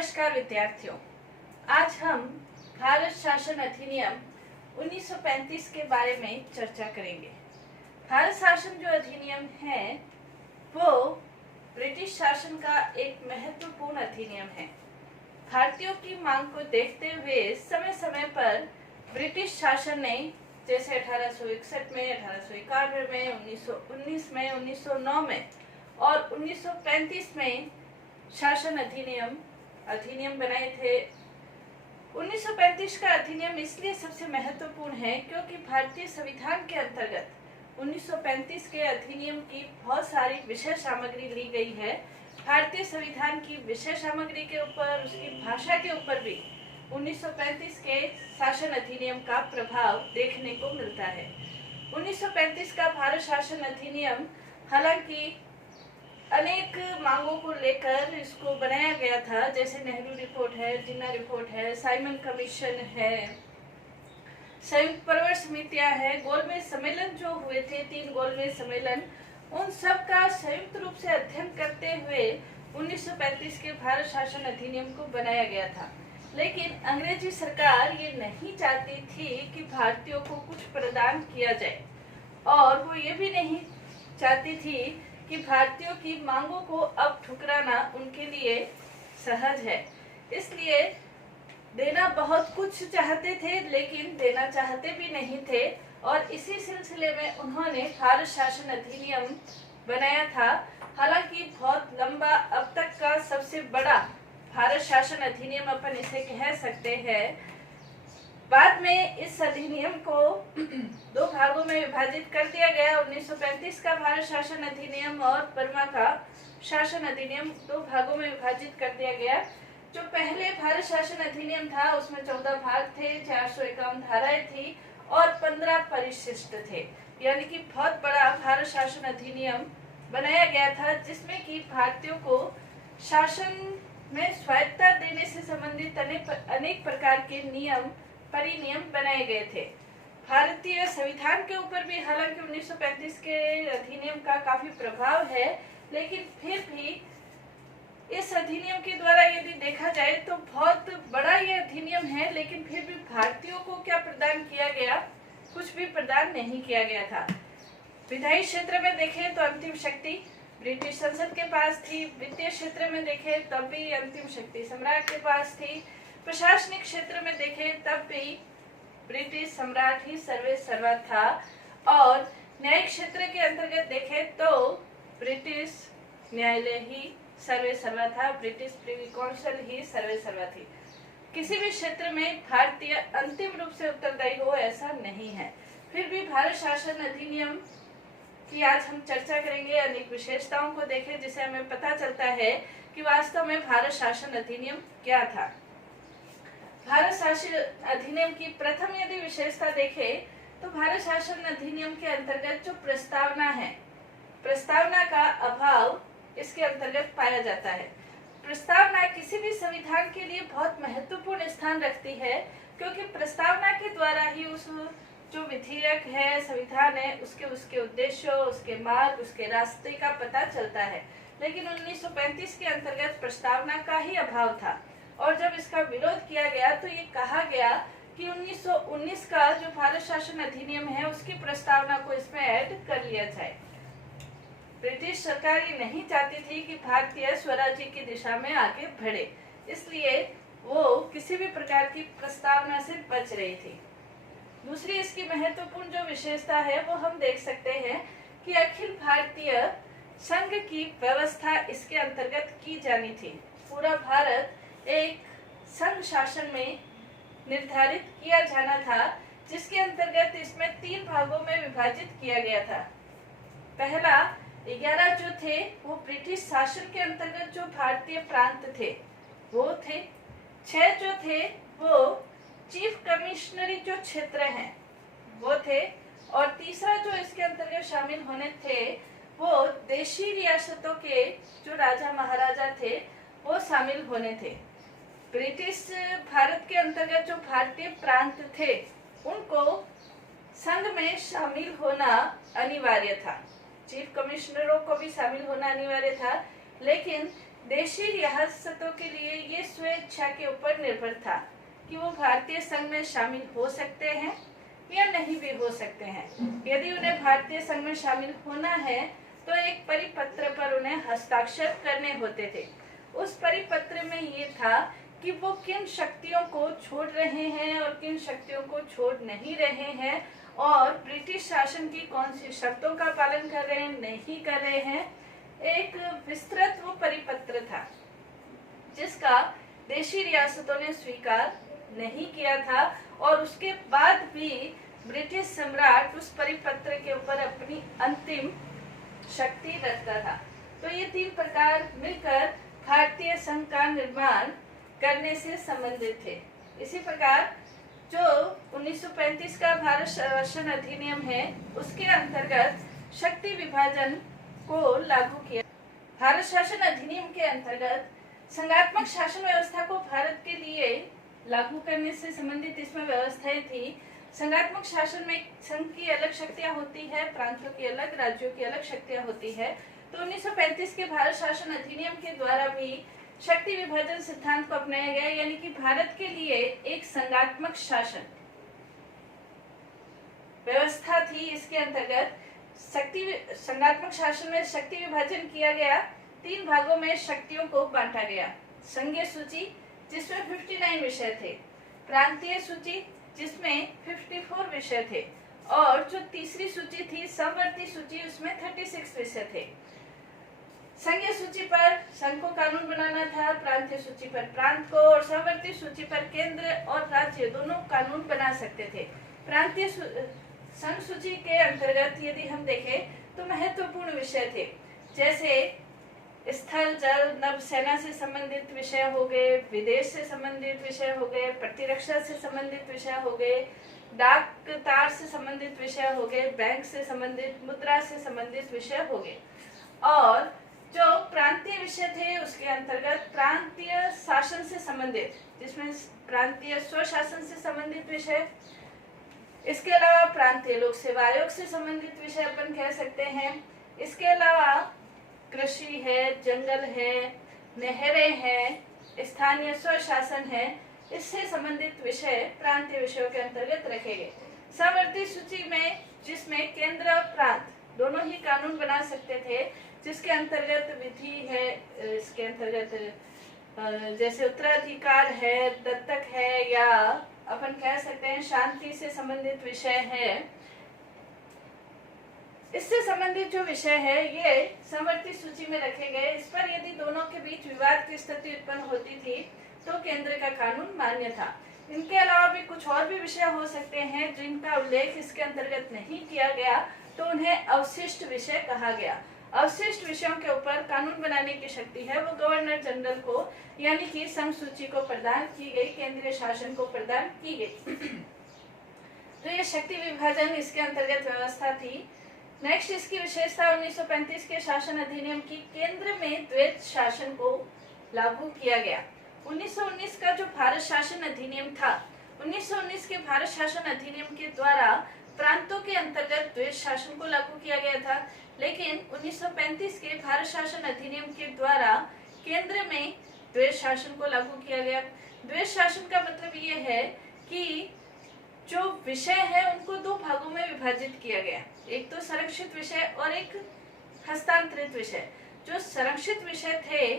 नमस्कार विद्यार्थियों, आज हम भारत शासन अधिनियम 1935 के बारे में चर्चा करेंगे। भारत शासन जो अधिनियम है वो ब्रिटिश शासन का एक महत्वपूर्ण अधिनियम है। भारतीयों की मांग को देखते हुए समय समय पर ब्रिटिश शासन ने जैसे 1861 में, 1891 में, 1919 में, 1909 में और 1935 में शासन अधिनियम बनाए थे। 1935 का अधिनियम इसलिए सबसे महत्वपूर्ण है क्योंकि भारतीय संविधान के अंतर्गत 1935 के अधिनियम की बहुत सारी विषय सामग्री ली गई है। भारतीय संविधान की विषय सामग्री के ऊपर, उसकी भाषा के ऊपर भी 1935 के शासन अधिनियम का प्रभाव देखने को मिलता है। 1935 का भारत शासन अधिनियम हालांकि अनेक मांगों को लेकर इसको बनाया गया था, जैसे नेहरू रिपोर्ट है, जिन्ना रिपोर्ट है, साइमन कमीशन है, संयुक्त प्रवर समितियां हैं, गोलमेज सम्मेलन जो हुए थे, 3 गोलमेज सम्मेलन, उन सब का संयुक्त रूप से अध्ययन करते हुए 1935 के भारत शासन अधिनियम को बनाया गया था। लेकिन अंग्रेजी सरकार ये नहीं चाहती थी कि भारतीयों को कुछ प्रदान किया जाए और वो ये भी नहीं चाहती थी कि भारतीयों की मांगों को अब ठुकराना उनके लिए सहज है। इसलिए देना बहुत कुछ चाहते थे लेकिन देना चाहते भी नहीं थे और इसी सिलसिले में उन्होंने भारत शासन अधिनियम बनाया था। हालांकि बहुत लंबा, अब तक का सबसे बड़ा भारत शासन अधिनियम अपन इसे कह सकते हैं। बाद में इस अधिनियम को 2 भागों में विभाजित कर दिया गया। 1935 का भारत शासन अधिनियम और बर्मा का शासन अधिनियम 2 भागों में विभाजित कर दिया गया। जो पहले भारत शासन अधिनियम था उसमें 14 भाग थे, 451 धाराएं थी और 15 परिशिष्ट थे, यानी कि बहुत बड़ा भारत शासन अधिनियम बनाया गया था, जिसमें कि भारतीयों को शासन में स्वायत्तता देने से संबंधित अनेक प्रकार के नियम परिनियम बनाए गए थे। भारतीय संविधान के ऊपर भी हालांकि 1935 के अधिनियम का काफी प्रभाव है, लेकिन फिर भी इस अधिनियम के द्वारा यदि देखा जाए तो बहुत बड़ा ये अधिनियम है, लेकिन फिर भी भारतीयों को क्या प्रदान किया गया? कुछ भी प्रदान नहीं किया गया था। विधायी क्षेत्र में देखें तो अंतिम शक्ति ब्रिटिश संसद के पास थी। वित्तीय क्षेत्र में देखें तब भी अंतिम शक्ति सम्राट के पास थी। प्रशासनिक क्षेत्र में देखें तब भी ब्रिटिश सम्राट ही सर्वे सर्वा था और न्यायिक क्षेत्र के अंतर्गत देखें तो ब्रिटिश न्यायालय ही सर्वे सर्वा था, ब्रिटिश प्रिवी काउंसिल ही सर्वे सर्वा थी। किसी भी क्षेत्र में भारतीय अंतिम रूप से उत्तरदायी हो ऐसा नहीं है। फिर भी भारत शासन अधिनियम की आज हम चर्चा करेंगे, अनेक विशेषताओं को देखें जिससे हमें पता चलता है कि वास्तव में भारत शासन अधिनियम क्या था। भारत शासन अधिनियम की प्रथम यदि विशेषता देखें तो भारत शासन अधिनियम के अंतर्गत जो प्रस्तावना है, प्रस्तावना का अभाव इसके अंतर्गत पाया जाता है। प्रस्तावना किसी भी संविधान के लिए बहुत महत्वपूर्ण स्थान रखती है, क्योंकि प्रस्तावना के द्वारा ही उस जो विधेयक है, संविधान है, उसके उद्देश्यों, उसके मार्ग, उसके रास्ते का पता चलता है। लेकिन 1935 के अंतर्गत प्रस्तावना का ही अभाव था और जब इसका विरोध किया गया तो ये कहा गया कि 1919 का जो भारत शासन अधिनियम है उसकी प्रस्तावना को इसमें ऐड कर लिया जाए। ब्रिटिश सरकार ये नहीं चाहती थी कि भारतीय स्वराज्य की दिशा में आगे बढ़े, इसलिए वो किसी भी प्रकार की प्रस्तावना से बच रही थी। दूसरी इसकी महत्वपूर्ण जो विशेषता है वो हम देख सकते हैं कि अखिल भारतीय संघ की व्यवस्था इसके अंतर्गत की जानी थी। पूरा भारत एक संघ शासन में निर्धारित किया जाना था, जिसके अंतर्गत इसमें 3 भागों में विभाजित किया गया था। पहला 11 जो थे वो ब्रिटिश शासन के अंतर्गत जो भारतीय प्रांत थे वो थे। 6 जो थे वो चीफ कमिश्नरी जो क्षेत्र हैं वो थे और तीसरा जो इसके अंतर्गत शामिल होने थे वो देशी रियासतों के जो राजा महाराजा थे वो शामिल होने थे। ब्रिटिश भारत के अंतर्गत जो भारतीय प्रांत थे उनको संघ में शामिल होना अनिवार्य था। चीफ कमिश्नरों को भी शामिल होना अनिवार्य था, लेकिन देशी रियासतों के लिए ये स्वेच्छा के ऊपर निर्भर था कि वो भारतीय संघ में शामिल हो सकते हैं या नहीं भी हो सकते हैं। यदि उन्हें भारतीय संघ में शामिल होना है तो एक परिपत्र पर उन्हें हस्ताक्षर करने होते थे। उस परिपत्र में ये था कि वो किन शक्तियों को छोड़ रहे हैं और किन शक्तियों को छोड़ नहीं रहे हैं, और ब्रिटिश शासन की कौन सी शर्तों का पालन कर रहे हैं, नहीं कर रहे हैं। एक विस्तृत वो परिपत्र था जिसका देशी रियासतों ने स्वीकार नहीं किया था, और उसके बाद भी ब्रिटिश सम्राट उस परिपत्र के ऊपर अपनी अंतिम शक्ति रखता था। तो ये तीन प्रकार मिलकर भारतीय संघ का निर्माण करने से संबंधित थे। इसी प्रकार जो 1935 का भारत शासन अधिनियम है उसके अंतर्गत शक्ति विभाजन को लागू किया। भारत शासन अधिनियम के अंतर्गत संघात्मक शासन व्यवस्था को भारत के लिए लागू करने से संबंधित इसमें व्यवस्थाएं थी। संघात्मक शासन में संघ की अलग शक्तियां होती है, प्रांतों की अलग, राज्यों की अलग शक्तियां होती है। तो 1935 के भारत शासन अधिनियम के द्वारा भी शक्ति विभाजन सिद्धांत को अपनाया गया, यानी कि भारत के लिए एक संघात्मक शासन व्यवस्था थी। इसके अंतर्गत संघात्मक शासन में शक्ति विभाजन किया गया, तीन भागों में शक्तियों को बांटा गया। संघीय सूची जिसमें 59 विषय थे, प्रांतीय सूची जिसमें 54 विषय थे, और जो तीसरी सूची थी समवर्ती सूची, उसमें 36 विषय थे। संघीय सूची पर संघ को कानून बनाना था, प्रांतीय सूची पर प्रांत को, और समवर्ती सूची पर केंद्र और राज्य दोनों कानून बना सकते थे। प्रांतीय संघ सूची के अंतर्गत यदि हम देखें तो महत्वपूर्ण विषय थे, जैसे स्थल, जल, नभ सेना से संबंधित विषय हो गए, विदेश से संबंधित विषय हो गए, प्रतिरक्षा से संबंधित विषय हो गए, डाक तार से संबंधित विषय हो गए, बैंक से संबंधित, मुद्रा से संबंधित विषय हो गए। और जो प्रांतीय विषय थे उसके अंतर्गत प्रांतीय शासन से संबंधित, जिसमें प्रांतीय स्वशासन से संबंधित विषय, इसके अलावा प्रांतीय लोक सेवा आयोग से संबंधित विषय अपन कह सकते हैं। इसके अलावा कृषि है, जंगल है, नहरें हैं, स्थानीय स्वशासन है, इससे संबंधित विषय प्रांतीय विषयों के अंतर्गत रखे गए। समवर्ती सूची में जिसमें केंद्र और प्रांत दोनों ही कानून बना सकते थे, जिसके अंतर्गत विधि है, इसके अंतर्गत जैसे उत्तराधिकार है, दत्तक है, या अपन कह सकते हैं शांति से संबंधित विषय है। इससे संबंधित जो विषय है ये समवर्ती सूची में रखे गए। इस पर यदि दोनों के बीच विवाद की स्थिति उत्पन्न होती थी तो केंद्र का कानून मान्य था। इनके अलावा भी कुछ और भी विषय हो सकते हैं जिनका उल्लेख इसके अंतर्गत नहीं किया गया, तो उन्हें अवशिष्ट विषय कहा गया। अवशिष्ट विषयों के ऊपर कानून बनाने की शक्ति है वो गवर्नर जनरल को, यानी कि संघ सूची को प्रदान की गई, केंद्रीय शासन को प्रदान की गई। तो ये शक्ति विभाजन इसके अंतर्गत व्यवस्था थी। नेक्स्ट इसकी विशेषता 1935 के शासन अधिनियम की केंद्र में द्वैत शासन को लागू किया गया। 1919 का जो भारत शासन अधिनियम था, 1919 के भारत शासन अधिनियम के द्वारा प्रांतों के अंतर्गत द्वैत शासन को लागू किया गया था, लेकिन 1935 के भारत शासन अधिनियम के द्वारा केंद्र में द्वैत शासन को लागू किया गया। द्वैत शासन का मतलब ये है कि जो विषय है उनको दो भागों में विभाजित किया गया, एक तो संरक्षित विषय और एक हस्तांतरित विषय। जो संरक्षित विषय थे,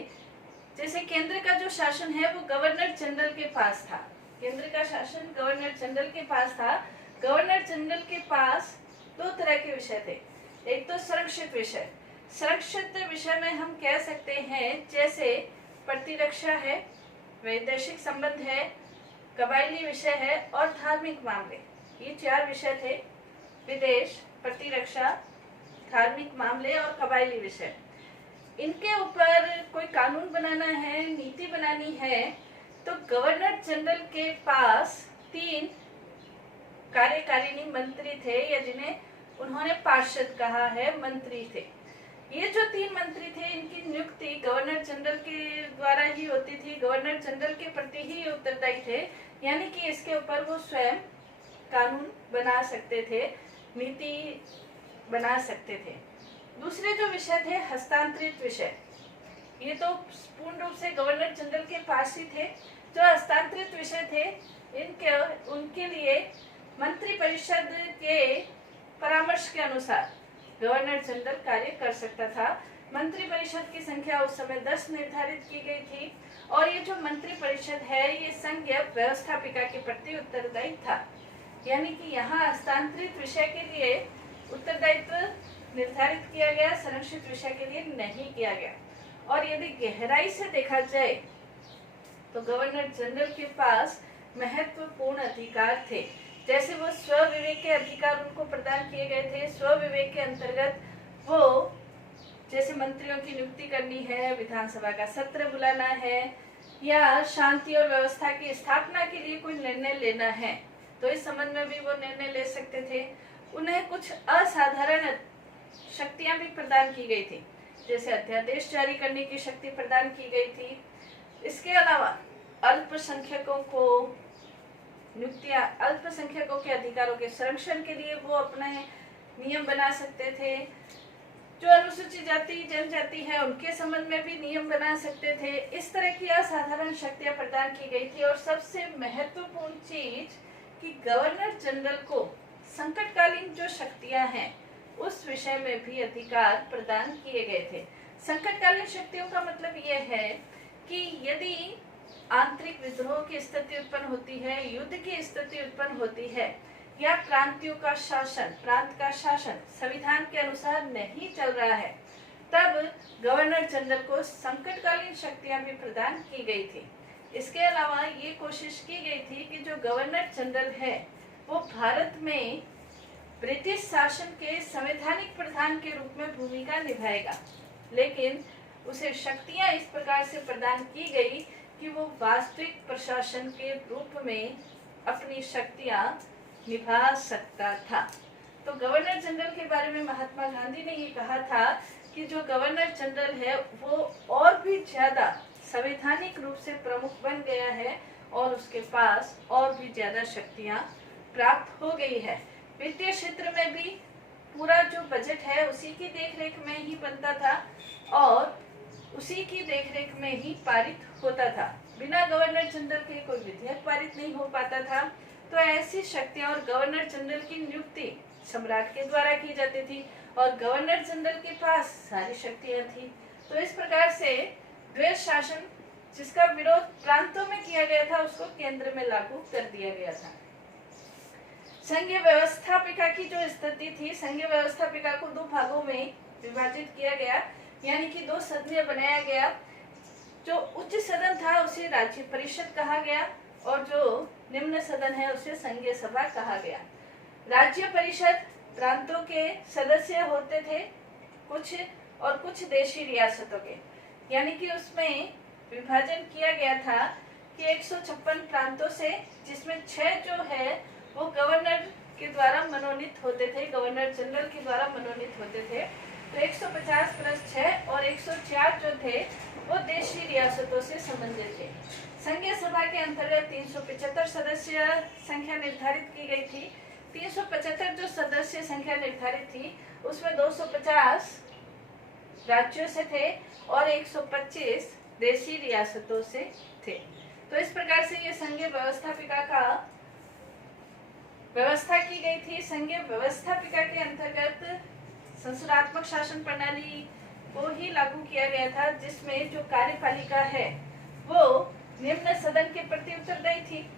जैसे केंद्र का जो शासन है वो गवर्नर जनरल के पास था, केंद्र का शासन गवर्नर जनरल के पास था। गवर्नर जनरल के पास दो तरह के विषय थे, एक तो संरक्षित विषय। संरक्षित विषय में हम कह सकते हैं जैसे प्रतिरक्षा है, वैदेशिक संबंध है, कबायली विषय है और धार्मिक मामले। ये चार विषय थे, विदेश, प्रतिरक्षा, धार्मिक मामले और कबायली विषय। इनके ऊपर कोई कानून बनाना है, नीति बनानी है, तो गवर्नर जनरल के पास 3 कार्यकारिणी मंत्री थे, या जिन्हें उन्होंने पार्षद कहा है, मंत्री थे। ये जो 3 मंत्री थे इनकी नियुक्ति गवर्नर जनरल के द्वारा ही होती थी, गवर्नर जनरल के प्रति ही उत्तरदायी थे, यानी कि इसके ऊपर वो स्वयं कानून बना सकते थे, नीति बना सकते थे। दूसरे जो विषय थे हस्तांतरित विषय। ये तो पूर्ण रूप से गवर्नर जनरल के पास ही थे। जो हस्तांतरित विषय थे इनके उनके लिए मंत्री परिषद के परामर्श के अनुसार गवर्नर जनरल कार्य कर सकता था। मंत्री परिषद की संख्या उस समय 10 निर्धारित की गई थी और ये जो मंत्री परिषद है ये संघीय व्यवस्थापिका के प्रति उत्तरदायी था। यानी कि यहाँ हस्तांतरित विषय के लिए उत्तरदायित्व निर्धारित किया गया, संरक्षित विषय के लिए नहीं किया गया। और यदि गहराई से देखा जाए तो गवर्नर जनरल के पास महत्वपूर्ण अधिकार थे। जैसे वो स्व विवेक के अधिकार उनको प्रदान किए गए थे। स्व विवेक के अंतर्गत वो जैसे मंत्रियों की नियुक्ति करनी है, विधानसभा का सत्र बुलाना है या शांति और व्यवस्था की स्थापना के लिए कोई निर्णय लेना है, तो इस संबंध में भी वो निर्णय ले सकते थे। उन्हें कुछ असाधारण शक्तियां भी प्रदान की गई थी, जैसे अध्यादेश जारी करने की शक्ति प्रदान की गई थी। इसके अलावा अल्पसंख्यकों को नियुक्तियां, अल्पसंख्यकों के अधिकारों के संरक्षण के लिए वो अपने नियम बना सकते थे। जो अनुसूचित जाति जनजाति है उनके संबंध में भी नियम बना सकते थे। इस तरह की असाधारण शक्तियां प्रदान की गई थी। और सबसे महत्वपूर्ण चीज कि गवर्नर जनरल को संकटकालीन जो शक्तियां हैं उस विषय में भी अधिकार प्रदान किए गए थे। संकटकालीन शक्तियों का मतलब यह है कि यदि आंतरिक विद्रोह की स्थिति उत्पन्न होती है, युद्ध की स्थिति उत्पन्न होती है या प्रांतियों का शासन, प्रांत का शासन संविधान के अनुसार नहीं चल रहा है, तब गवर्नर जनरल को संकटकालीन शक्तियां भी प्रदान की गई थी। इसके अलावा ये कोशिश की गई थी कि जो गवर्नर जनरल है वो भारत में ब्रिटिश शासन के संवैधानिक प्रधान के रूप में भूमिका निभाएगा, लेकिन उसे शक्तियां इस प्रकार से प्रदान की गई कि वो वास्तविक प्रशासन के रूप में अपनी शक्तियां निभा सकता था। तो गवर्नर जनरल के बारे में महात्मा गांधी ने ये कहा था कि जो गवर्नर जनरल है वो और भी ज्यादा संवैधानिक रूप से प्रमुख बन गया है और उसके पास और भी ज्यादा शक्तियां प्राप्त हो गई है। वित्तीय क्षेत्र में भी पूरा जो बजट है उसी की देखरेख में ही बनता था और उसी की देखरेख में ही पारित होता था। बिना गवर्नर जनरल के कोई विधेयक पारित नहीं हो पाता था। तो ऐसी शक्तियां और गवर्नर जनरल की नियुक्ति सम्राट के द्वारा की जाती थी और गवर्नर जनरल के पास सारी शक्तियां थी। तो इस प्रकार से द्वैध शासन जिसका विरोध प्रांतों में किया गया था उसको केंद्र में लागू कर दिया गया था। संघीय व्यवस्थापिका की जो स्थिति थी, संघीय व्यवस्थापिका को दो भागों में विभाजित किया गया, यानी कि दो सदनीय बनाया गया। जो उच्च सदन था उसे राज्य परिषद कहा गया और जो निम्न सदन है उसे संघीय सभा कहा गया। राज्य परिषद प्रांतों के सदस्य होते थे कुछ और कुछ देशी रियासतों के, यानी कि उसमें विभाजन किया गया था कि 156 प्रांतों से, जिसमें 6 जो है वो गवर्नर के द्वारा मनोनीत होते थे, गवर्नर जनरल के द्वारा मनोनीत होते थे। तो 150 + 6 और 104 जो थे वो देशी रियासतों से संबंधित थे। संघीय सभा के अंतर्गत 375 सदस्य संख्या निर्धारित की गई थी। 375 जो सदस्य संख्या निर्धारित थी उसमें 250 राज्यों से थे और 125 देशी रियासतों से थे। तो इस प्रकार से ये संघीय व्यवस्थापिका का व्यवस्था की गई थी। संघीय व्यवस्थापिका के अंतर्गत संसदात्मक शासन प्रणाली को ही लागू किया गया था, जिसमें जो कार्यपालिका है वो निम्न सदन के प्रति उत्तरदायी थी।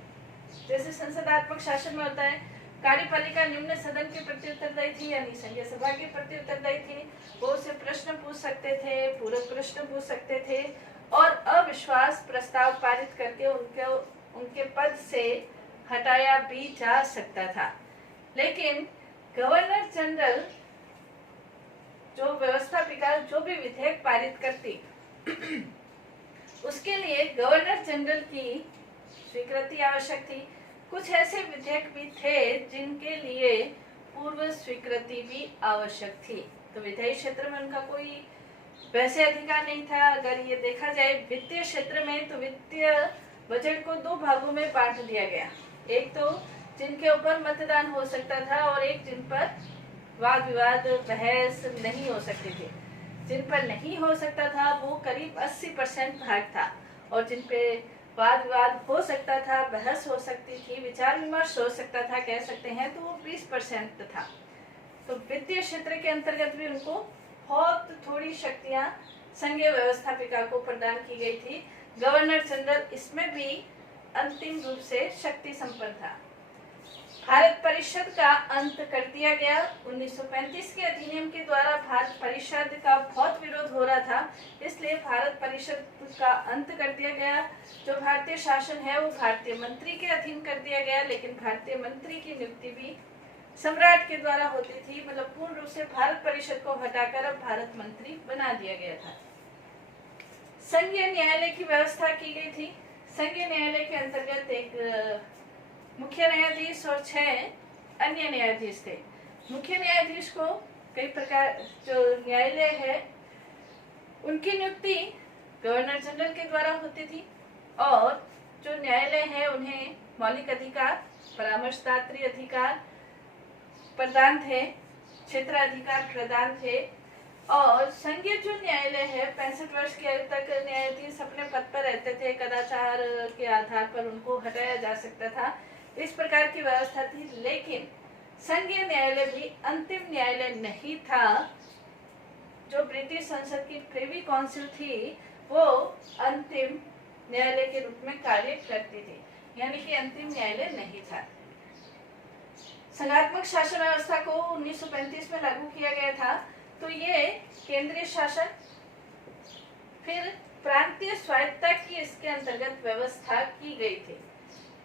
जैसे संसदात्मक शासन में होता है, कार्यपालिका निम्न सदन के प्रति उत्तरदायी थी, यानी संघीय सभा के प्रति उत्तरदायी थी। वो उससे प्रश्न पूछ सकते थे, पूरक प्रश्न पूछ सकते थे और अविश्वास प्रस्ताव पारित करके उनके पद से हटाया भी जा सकता था। लेकिन गवर्नर जनरल जो व्यवस्थापिका जो भी विधेयक पारित करती उसके लिए गवर्नर जनरल की स्वीकृति आवश्यक थी। कुछ ऐसे विधेयक भी थे जिनके लिए पूर्व स्वीकृति भी आवश्यक थी। तो विधायी क्षेत्र में उनका कोई वैसे अधिकार नहीं था। अगर ये देखा जाए वित्तीय क्षेत्र में, तो वित्तीय बजट को 2 भागों में बांट दिया गया। एक तो जिनके ऊपर मतदान हो सकता था और एक जिन पर वाद विवाद बहस नहीं हो सकती थी। जिन पर नहीं हो सकता था वो करीब 80% भाग था, और जिन पे वाद विवाद हो सकता था, बहस हो सकती थी, विचार विमर्श हो सकता था, कह सकते हैं, तो वो 20% था। तो वित्तीय क्षेत्र के अंतर्गत भी उनको बहुत थोड़ी शक्तियां संघीय व्यवस्थापिका को प्रदान की गई थी। गवर्नर जनरल इसमें भी अंतिम रूप से शक्ति संपन्न था। भारत परिषद का अंत कर दिया गया। 1935 के अधिनियम के द्वारा भारत परिषद का बहुत विरोध हो रहा था, इसलिए भारत परिषद का अंत कर दिया गया। जो भारतीय शासन है वो भारतीय मंत्री के अधीन कर दिया गया, लेकिन भारतीय मंत्री की नियुक्ति भी सम्राट के द्वारा होती थी। मतलब पूर्ण रूप से भारत परिषद को हटाकर अब भारत मंत्री बना दिया गया था। संघीय न्यायालय की व्यवस्था की गई थी। संघीय न्यायालय के अंतर्गत एक मुख्य न्यायाधीश और 6 अन्य न्यायाधीश थे। मुख्य न्यायाधीश को कई प्रकार जो न्यायालय है उनकी नियुक्ति गवर्नर जनरल के द्वारा होती थी, और जो न्यायालय है उन्हें मौलिक अधिकार, परामर्शदात्री अधिकार प्रदान थे, क्षेत्राधिकार प्रदान थे, और संघीय जो न्यायालय है 65 वर्ष की आयु तक न्यायाधीश अपने पद पर रहते थे। कदाचार के आधार पर उनको हटाया जा सकता था, इस प्रकार की व्यवस्था थी। लेकिन संघीय न्यायालय भी अंतिम न्यायालय नहीं था। जो ब्रिटिश संसद की प्रिवी काउंसिल थी वो अंतिम न्यायालय के रूप में कार्य करती थी, यानी कि अंतिम न्यायालय नहीं था। संघात्मक शासन व्यवस्था को 1935 में लागू किया गया था। तो ये केंद्रीय शासन, फिर प्रांतीय स्वायत्तता की इसके अंतर्गत व्यवस्था की गई थी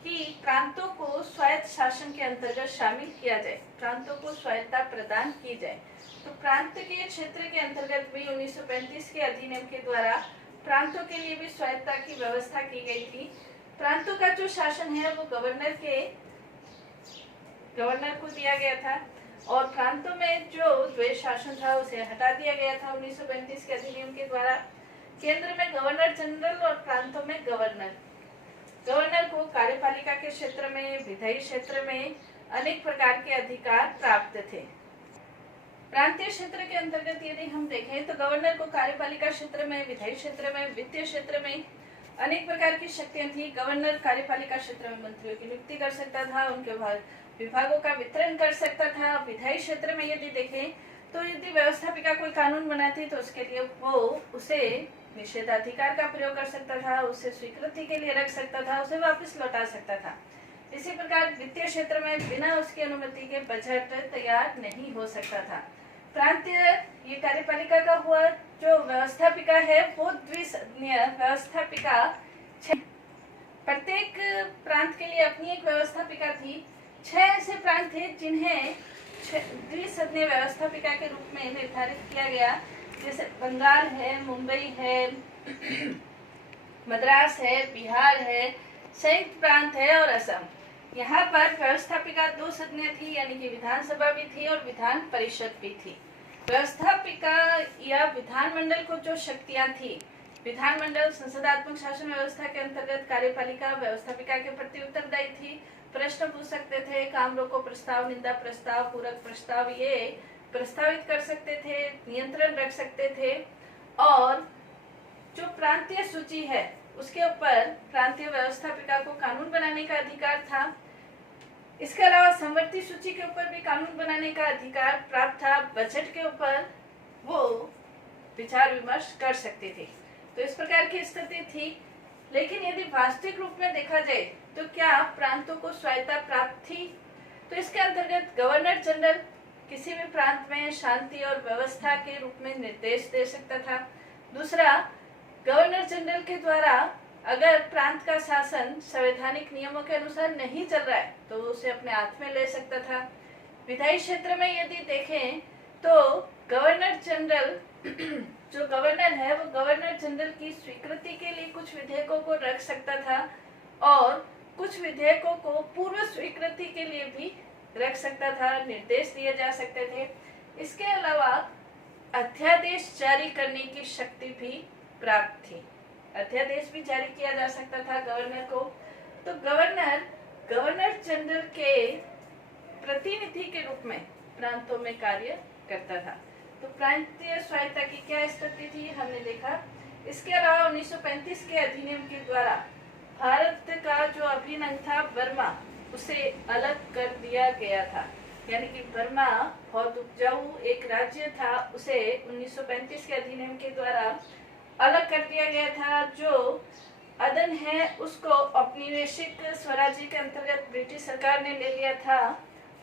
कि प्रांतों को स्वायत्त शासन के अंतर्गत शामिल किया जाए, प्रांतों को स्वायत्तता प्रदान की जाए। तो प्रांत के क्षेत्र के अंतर्गत भी 1935 के अधिनियम के द्वारा प्रांतों के लिए भी स्वायत्तता की व्यवस्था की गई थी। प्रांतों का जो शासन है वो गवर्नर को दिया गया था, और प्रांतों में जो द्वैध शासन था उसे हटा दिया गया था 1935 के अधिनियम के द्वारा। केंद्र में गवर्नर जनरल और प्रांतों में गवर्नर को कार्यपालिका के क्षेत्र में, विधायी क्षेत्र में अनेक प्रकार के अधिकार प्राप्त थे। प्रांतीय क्षेत्र के अंतर्गत यदि हम देखें तो गवर्नर को कार्यपालिका क्षेत्र में, विधायी क्षेत्र में, वित्तीय क्षेत्र में अनेक प्रकार की शक्तियां थी। गवर्नर कार्यपालिका क्षेत्र में मंत्रियों की नियुक्ति कर सकता था, उनके विभागों का वितरण कर सकता था। विधायी क्षेत्र में यदि देखें तो यदि व्यवस्थापिका कोई कानून बनाती तो उसके लिए वो उसे निषेधाधिकार का प्रयोग कर सकता था, उसे स्वीकृति के लिए रख सकता था, उसे वापस लौटा सकता था। इसी प्रकार वित्तीय क्षेत्र में बिना उसकी अनुमति के बजट तैयार नहीं हो सकता था। प्रांतीय ये कार्यपालिका का हुआ। जो व्यवस्थापिका है वो द्विसदनीय व्यवस्थापिका, प्रत्येक प्रांत के लिए अपनी एक व्यवस्थापिका थी। 6 ऐसे प्रांत थे जिन्हें द्विसदनीय व्यवस्थापिका के रूप में निर्धारित किया गया, जैसे बंगाल है, मुंबई है, मद्रास है, बिहार है, संयुक्त प्रांत है और असम। यहाँ पर व्यवस्थापिका 2 सदनीय थी, यानी कि विधानसभा भी थी और विधान परिषद भी थी। व्यवस्थापिका या विधानमंडल को जो शक्तियां थी, विधानमंडल संसदात्मक शासन व्यवस्था के अंतर्गत कार्यपालिका व्यवस्थापिका के प्रति उत्तरदायी थी, प्रश्न पूछ सकते थे, काम रोको प्रस्ताव, निंदा प्रस्ताव, पूरक प्रस्ताव ये प्रस्तावित कर सकते थे, नियंत्रण रख सकते थे। और जो प्रांतीय सूची है उसके ऊपर प्रांतीय व्यवस्थापिका को कानून बनाने का अधिकार था। इसके अलावा संवर्ती सूची के ऊपर भी कानून बनाने का अधिकार प्राप्त था। बजट के ऊपर वो विचार विमर्श कर सकते थे। तो इस प्रकार की स्थिति थी। लेकिन यदि वास्तविक रूप में देखा जाए तो क्या प्रांतों को स्वायत्तता प्राप्त थी? तो इसके अंतर्गत गवर्नर जनरल किसी भी प्रांत में शांति और व्यवस्था के रूप में निर्देश दे सकता था। दूसरा, गवर्नर जनरल के द्वारा अगर प्रांत का शासन संवैधानिक नियमों के अनुसार नहीं चल रहा है तो उसे अपने हाथ में ले सकता था। विधायी क्षेत्र में यदि देखें तो गवर्नर जनरल जो गवर्नर है वो गवर्नर जनरल की स्वीकृति के लिए कुछ विधेयकों को रख सकता था और कुछ विधेयकों को पूर्व स्वीकृति के लिए भी रख सकता था, निर्देश दिए जा सकते थे। इसके अलावा अध्यादेश जारी करने की शक्ति भी प्राप्त थी। अध्यादेश भी जारी किया जा सकता था गवर्नर को। तो गवर्नर जनरल के प्रतिनिधि के रूप में प्रांतों में कार्य करता था। तो प्रांतीय स्वायत्ता की क्या स्थिति थी हमने देखा। इसके अलावा 1935 के अधिनियम के द्वारा भारत का जो अभिन्न अंग था बर्मा, उसे अलग कर दिया गया था। यानी कि बर्मा बहुत उपजाऊ एक राज्य था, उसे 1935 के अधिनियम के द्वारा अलग कर दिया गया था। जो अदन है उसको औपनिवेशिक स्वराज्य के अंतर्गत ब्रिटिश सरकार ने ले लिया था,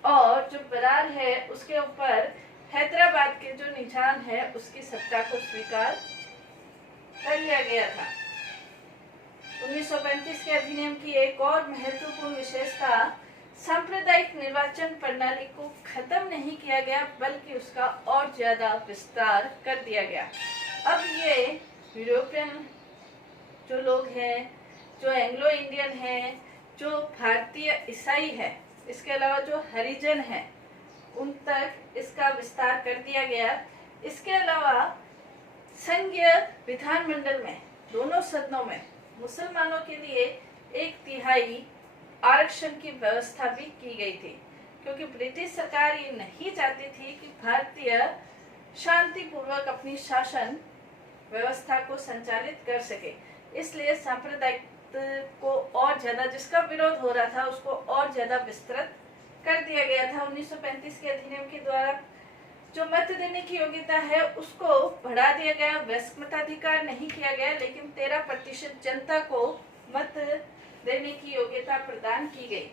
और जो बरार है उसके ऊपर हैदराबाद के जो निजाम है उसकी सत्ता को स्वीकार कर लिया गया था। 1935 के अधिनियम की एक और महत्वपूर्ण विशेषता, सांप्रदायिक निर्वाचन प्रणाली को खत्म नहीं किया गया बल्कि उसका और ज्यादा विस्तार कर दिया गया। अब ये यूरोपियन जो लोग हैं, जो एंग्लो इंडियन हैं, जो भारतीय ईसाई है, इसके अलावा जो हरिजन है, उन तक इसका विस्तार कर दिया गया। इसके अलावा संघीय विधानमंडल में दोनों सदनों में मुसलमानों के लिए 1/3 आरक्षण की व्यवस्था भी की गई थी, क्योंकि ब्रिटिश सरकार ये नहीं चाहती थी कि भारतीय शांतिपूर्वक अपनी शासन व्यवस्था को संचालित कर सके। इसलिए सांप्रदायिक को और ज्यादा, जिसका विरोध हो रहा था उसको और ज्यादा विस्तृत कर दिया गया था। 1935 के अधिनियम के द्वारा जो मत देने की योग्यता है उसको बढ़ा दिया गया, वयस्क मताधिकार नहीं किया गया, लेकिन 13% जनता को मत देने की योग्यता प्रदान की गई।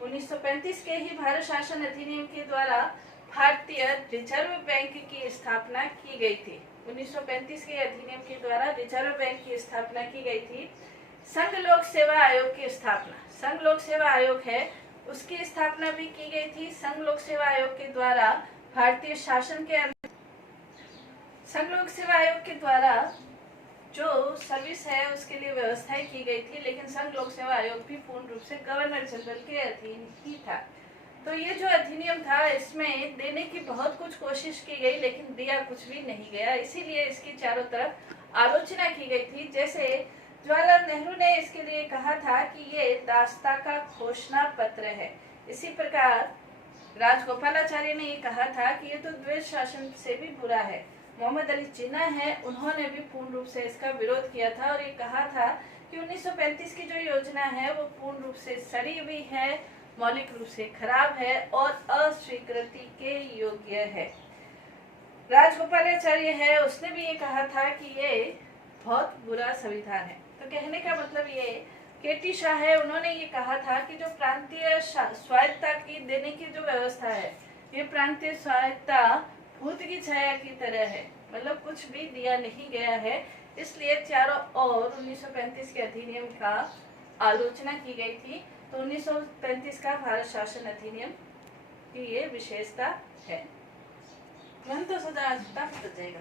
1935 के ही भारत शासन अधिनियम के द्वारा भारतीय रिजर्व बैंक की स्थापना की गई थी। 1935 के अधिनियम के द्वारा रिजर्व बैंक की स्थापना की गई थी। संघ लोक सेवा आयोग की स्थापना, संघ लोक सेवा आयोग है उसकी स्थापना भी की गई थी। संघ लोक सेवा आयोग के द्वारा भारतीय शासन के संघ लोक सेवा आयोग के द्वारा जो सर्विस है उसके लिए व्यवस्थाएं की गई थी, लेकिन संघ लोक सेवा आयोग भी पूर्ण रूप से गवर्नर जनरल के अधीन ही था। तो ये जो अधिनियम था इसमें देने की बहुत कुछ कोशिश की गई, लेकिन दिया कुछ भी नहीं गया, इसीलिए इसकी चारों तरफ आलोचना की गई थी। जैसे जवाहरलाल नेहरू ने इसके लिए कहा था कि ये दास्ता का घोषणा पत्र है। इसी प्रकार राजगोपालाचारी ने ये कहा था कि ये तो द्वैध शासन से भी बुरा है। मोहम्मद अली जिन्ना है, उन्होंने भी पूर्ण रूप से इसका विरोध किया था और ये कहा था कि 1935 की जो योजना है वो पूर्ण रूप से सड़ी हुई है, मौलिक रूप से खराब है और अस्वीकृति के योग्य है। राजगोपालाचार्य है उसने भी ये कहा था कि ये बहुत बुरा संविधान है। तो कहने का मतलब ये केटी शाह है, उन्होंने ये कहा था कि जो प्रांतीय स्वायत्ता की देने की जो व्यवस्था है, ये प्रांतीय स्वायत्ता भूत की छाया की तरह है, मतलब कुछ भी दिया नहीं गया है। इसलिए चारों ओर 1935 के अधिनियम का आलोचना की गई थी। तो 1935 का भारत शासन अधिनियम की ये विशेषता है। ग्रंथ सदा जाएगा।